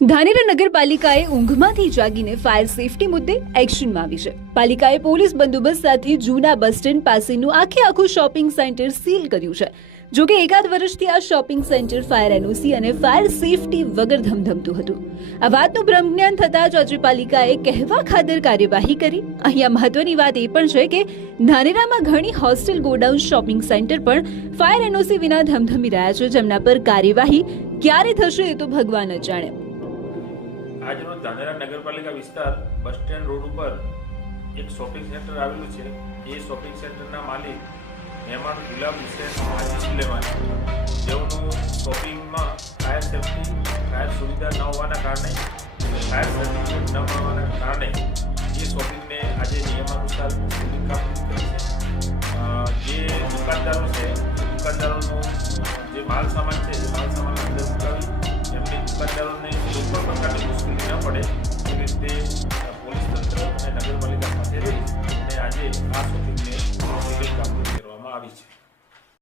ધાનેરા નગરપાલિકાએ ઊંઘમાંથી જાગીને fire safety મુદ્દે એક્શનમાં આવી છે. પાલિકાએ પોલીસ બંદોબસ્ત સાથે જૂના બસ સ્ટેન્ડ પાસેનું આખું શોપિંગ સેન્ટર સીલ કર્યું છે. જો કે એકાદ વર્ષથી આ શોપિંગ સેન્ટર ફાયર એનઓસી અને ફાયર સેફટી વગર ધમધમતું હતું. આ વાતનું બ્રહ્મજ્ઞાન થતાં જ આજે પાલિકાએ કહેવા ખાતર કાર્યવાહી કરી. અહીંયા મહત્વની વાત એ પણ છે કે ધાનેરામાં ઘણી હોસ્ટેલ, ગોડાઉન, શોપિંગ સેન્ટર પણ ફાયર એનઓસી વિના ધમધમી રહ્યા છે, જેમના પર કાર્યવાહી ક્યારે થશે એ તો ભગવાન જ જાણે. આજનો ધાનેરા નગરપાલિકા વિસ્તાર બસ સ્ટેન્ડ રોડ ઉપર એક શોપિંગ સેન્ટર આવેલું છે. એ શોપિંગ સેન્ટરના માલિક મહેમાન ગુલાબ હુસેન હાજી સુલેમાની, જેઓનું શોપિંગમાં ફાયર સેફટી, ફાયર સુવિધા ન હોવાના કારણે, ફાયર સર્ટિફિકેટ ન મળવાના કારણે એ શોપિંગને આજે નિયમાનુસાર સીલિંગ કાપણી કરી છે. જે દુકાનદારો છે એ દુકાનદારોનો જે માલ સામાન છે એ માલ સામાન અંદર ઉઠાવી એમની દુકાનદારોને કોઈ પણ પ્રકારની મુશ્કેલી ન પડે એ રીતે